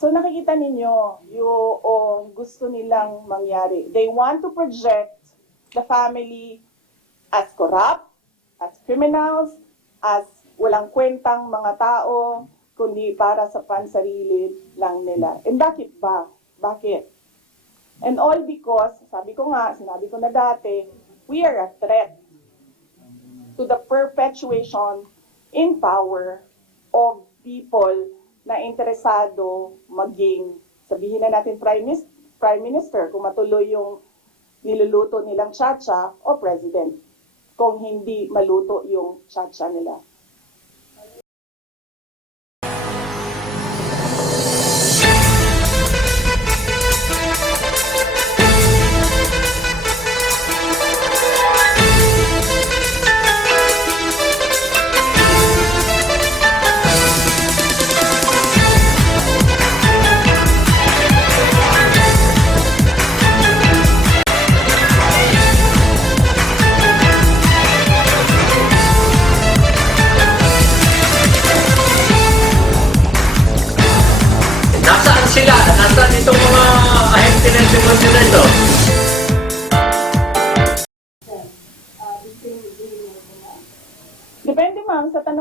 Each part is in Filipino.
So nakikita ninyo yung gusto nilang mangyari. They want to project the family as corrupt, as criminals, as walang kwentang mga tao, kundi para sa pansarili lang nila. And bakit ba? Bakit? And all because, sabi ko nga, sinabi ko na dati, we are a threat to the perpetuation in power of people na interesado maging, sabihin na natin Prime Minister, Prime Minister kung matuloy yung niluluto nilang chacha o President kung hindi maluto yung chacha nila.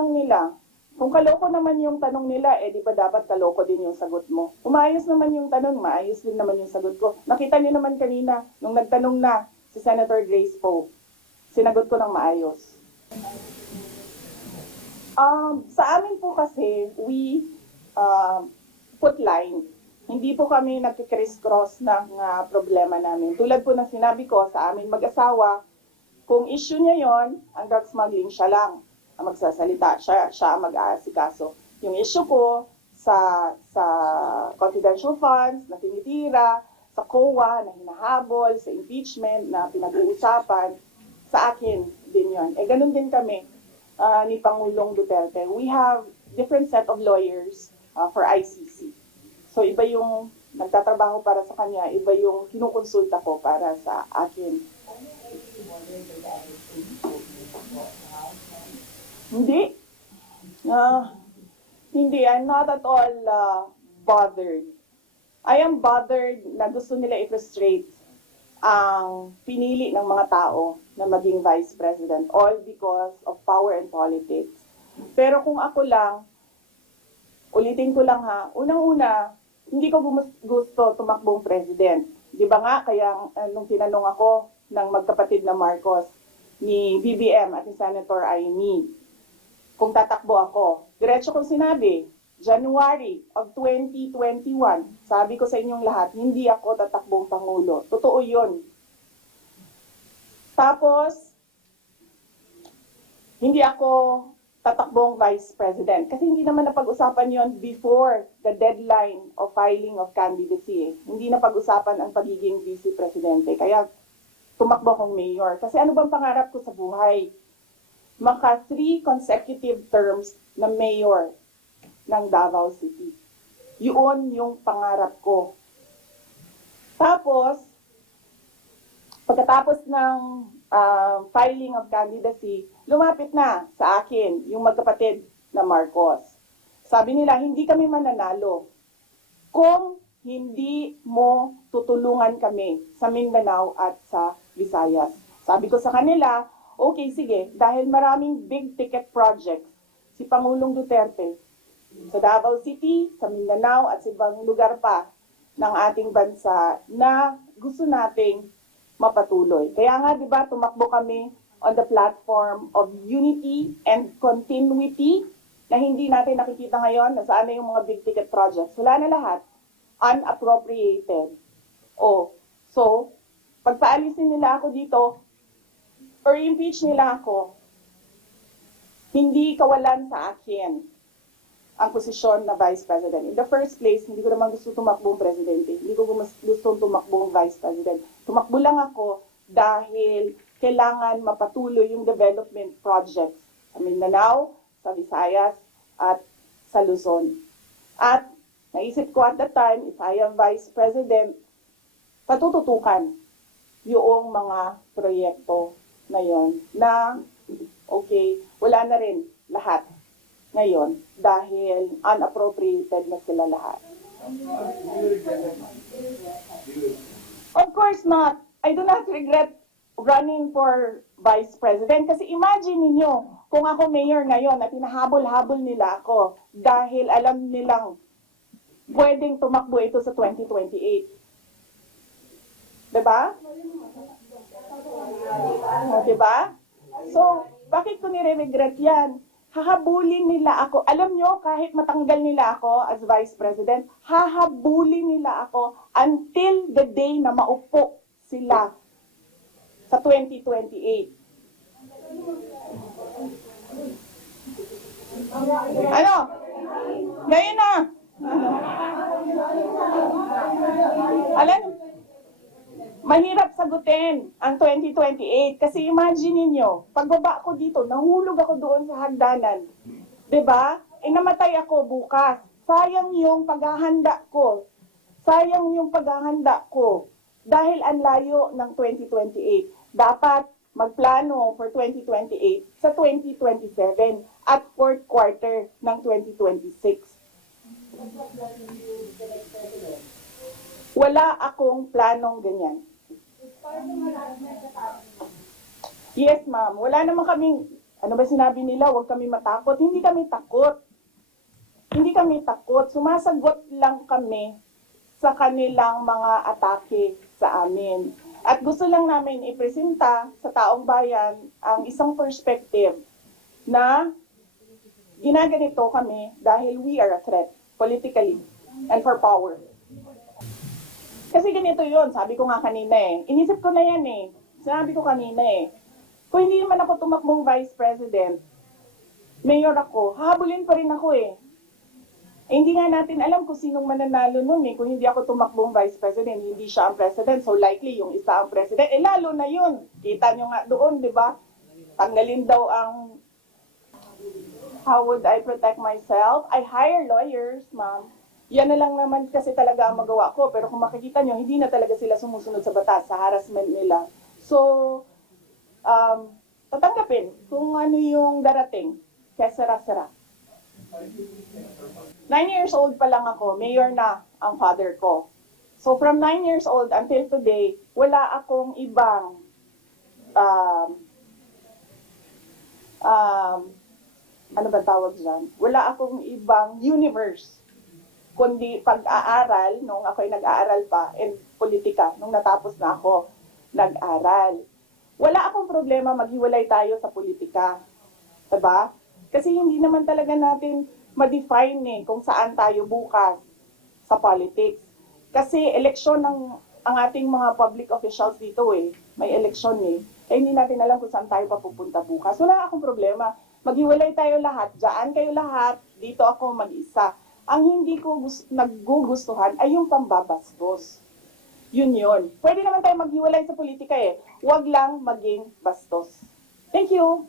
Tanong nila. Kung kaloko naman yung tanong nila, eh di ba dapat kaloko din yung sagot mo? Kung maayos naman yung tanong, maayos din naman yung sagot ko. Nakita niyo naman kanina, nung nagtanong na si Senator Grace Poe, sinagot ko ng maayos. Um, sa amin po kasi, we uh, put line. Hindi po kami nagkikriss-cross ng uh, problema namin. Tulad po ng sinabi ko sa amin mag-asawa, kung issue niya yon, ang drug smuggling siya lang ang magsasalita, siya, siya ang mag-aasikaso. Yung issue ko sa sa confidential funds na tinitira, sa COA na hinahabol, sa impeachment na pinag-uusapan, sa akin din yon. Eh, ganun din kami ah, ni Pangulong Duterte. We have different set of lawyers ah, for ICC. So, iba yung nagtatrabaho para sa kanya, iba yung kinukonsulta ko para sa akin. Hindi. Ah, hindi. I'm not at all ah, bothered. I am bothered na gusto nila i-frustrate ang pinili ng mga tao na maging vice president all because of power and politics. Pero kung ako lang, ulitin ko lang ha, unang-una, hindi ko gusto tumakbong president. Di ba nga, kaya uh, nung tinanong ako ng magkapatid na Marcos, ni BBM at ni Senator Aimee, kung tatakbo ako. Diretso kong sinabi, January of 2021, sabi ko sa inyong lahat, hindi ako tatakbong Pangulo. Totoo yun. Tapos, hindi ako tatakbong Vice President. Kasi hindi naman napag-usapan yon before the deadline of filing of candidacy. eh. Hindi napag-usapan ang pagiging Vice Presidente. Kaya tumakbo akong mayor. Kasi ano bang pangarap ko sa buhay? Maka three consecutive terms na mayor ng Davao City. Yun yung pangarap ko. Tapos, pagkatapos ng ah, filing of candidacy, lumapit na sa akin yung magkapatid na Marcos. Sabi nila, hindi kami mananalo kung hindi mo tutulungan kami sa Mindanao at sa Visayas. Sabi ko sa kanila, okay, sige, dahil maraming big ticket projects si Pangulong Duterte sa Davao City, sa Mindanao at sa ibang lugar pa ng ating bansa na gusto nating mapatuloy. Kaya nga, di ba, tumakbo kami on the platform of unity and continuity na hindi natin nakikita ngayon na saan na yung mga big ticket projects. Wala na lahat. Unappropriated. O, so, pagpaalisin nila ako dito, or impeach nila ako, hindi kawalan sa akin ang posisyon na Vice President. In the first place, hindi ko naman gusto tumakbong presidente. Hindi ko gusto tumakbong Vice President. Tumakbo lang ako dahil kailangan mapatuloy yung development projects sa Mindanao, sa Visayas, at sa Luzon. At naisip ko at that time, if I am Vice President, patututukan yung mga proyekto ngayon na, okay, wala na rin lahat ngayon dahil unappropriated na sila lahat. Of course not. I do not regret running for vice president kasi imagine niyo kung ako mayor ngayon at hinahabol-habol nila ako dahil alam nilang pwedeng tumakbo ito sa 2028 Diba? O, diba? So, bakit ko nire-regret yan? Hahabulin nila ako. Alam nyo, kahit matanggal nila ako as vice president, hahabulin nila ako until the day na maupo sila sa 2028. Ano? Ngayon na. Alam, mahirap sagutin ang 2028 kasi imagine ninyo, pagbaba ko dito, nahulog ako doon sa hagdanan. 'Di ba? Eh namatay ako bukas. Sayang yung paghahanda ko. Sayang yung paghahanda ko. Dahil ang layo ng 2028. Dapat magplano for 2028 sa 2027 at fourth quarter ng 2026. Wala akong planong ganyan. Yes, ma'am. Wala naman kaming, ano ba sinabi nila, huwag kami matakot. Hindi kami takot. Hindi kami takot. Sumasagot lang kami sa kanilang mga atake sa amin. At gusto lang namin ipresenta sa taong bayan ang isang perspective na ginaganito kami dahil we are a threat politically and for power. Kasi ganito yon sabi ko nga kanina eh. Inisip ko na yan eh. Sinabi ko kanina eh. Kung hindi naman ako tumakbong vice president, mayor ako, hahabulin pa rin ako eh. Eh, hindi nga natin alam kung sinong mananalo nun eh. Kung hindi ako tumakbong vice president, hindi siya ang president. So likely yung isa ang president. Eh lalo na yun. Kita nyo nga doon, di ba? Tanggalin daw ang How would I protect myself? I hire lawyers, ma'am. Yan na lang naman kasi talaga ang magawa ko. Pero kung makikita nyo, hindi na talaga sila sumusunod sa batas, sa harassment nila. So, um, tatanggapin kung ano yung darating. Kaya sara-sara. Nine years old pa lang ako, mayor na ang father ko. So from nine years old until today, wala akong ibang um, um, ano ba tawag dyan? Wala akong ibang universe kundi pag-aaral nung ako'y nag-aaral pa and politika nung natapos na ako nag-aral. Wala akong problema maghiwalay tayo sa politika. 'Di ba? Kasi hindi naman talaga natin ma-define eh kung saan tayo bukas sa politics. Kasi eleksyon ng ang ating mga public officials dito eh. May eleksyon eh. Eh hindi natin alam kung saan tayo papupunta bukas. Wala akong problema. Maghiwalay tayo lahat. Diyan kayo lahat. Dito ako mag-isa. Ang hindi ko gus- naggugustuhan ay yung pambabastos. Yun yun. Pwede naman tayo maghiwalay sa politika eh. Huwag lang maging bastos. Thank you.